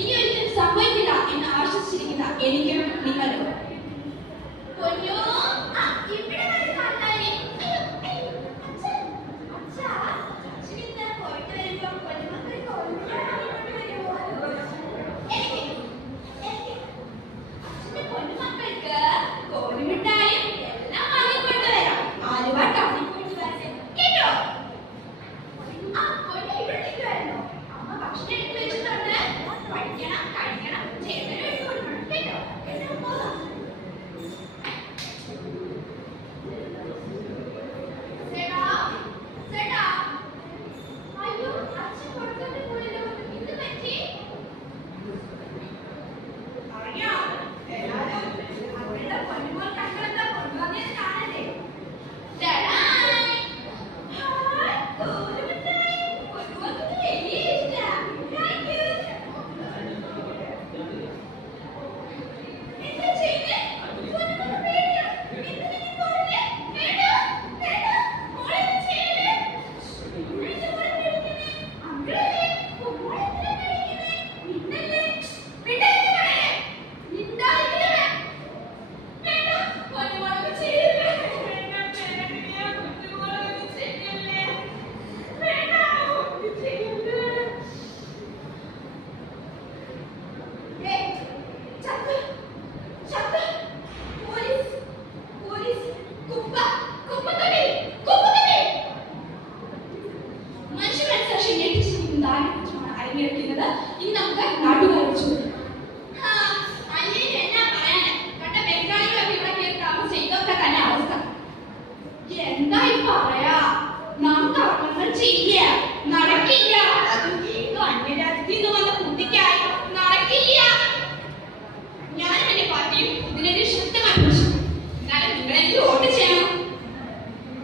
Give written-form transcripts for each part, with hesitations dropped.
ഇനി ഒരിക്കലും സംഭവിക്കില്ല എന്ന് ആശ്വസിച്ചിരിക്കുന്ന എനിക്കും നിങ്ങളും. ഇനി നമുക്ക് നാട്ടുകാരെ ചോദിക്കാം. എന്താ പറയാ, നാം കർമ്മങ്ങൾ ചെയ്യ നടക്കില്ല. അതും ഏതോ അന്യരാജ്യത്തിൽ നിന്ന് വന്ന കുട്ടിക്കായി നടക്കില്ല. ഞാനും എന്റെ പാർട്ടിയും ഇതിനെതിരെ ശക്തമായി പ്രശ്നം. എന്നാലും നിങ്ങളെനിക്ക് വോട്ട് ചെയ്യണം.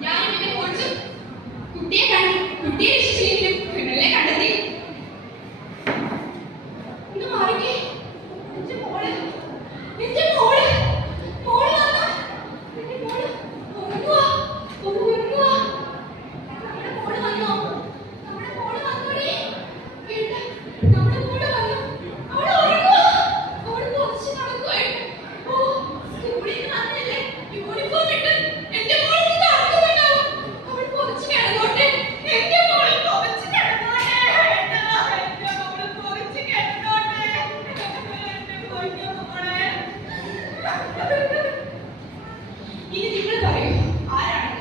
ഞാനും എന്റെ കോച്ചും കുട്ടിയെ രക്ഷിച്ചില്ലെങ്കിലും പിന്നലെ കണ്ടെത്തി. ഇനി നിങ്ങൾ പറയൂ, ആരാണ്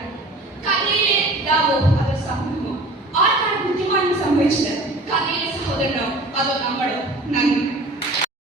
കഥയിലെ ഇതാവോ അതോ സംഭവമോ? ആർക്കാണ് ബുദ്ധിമാനം സംഭവിച്ചത്? കഥയിലെ സഹോദരനോ അതോ നമ്മൾ?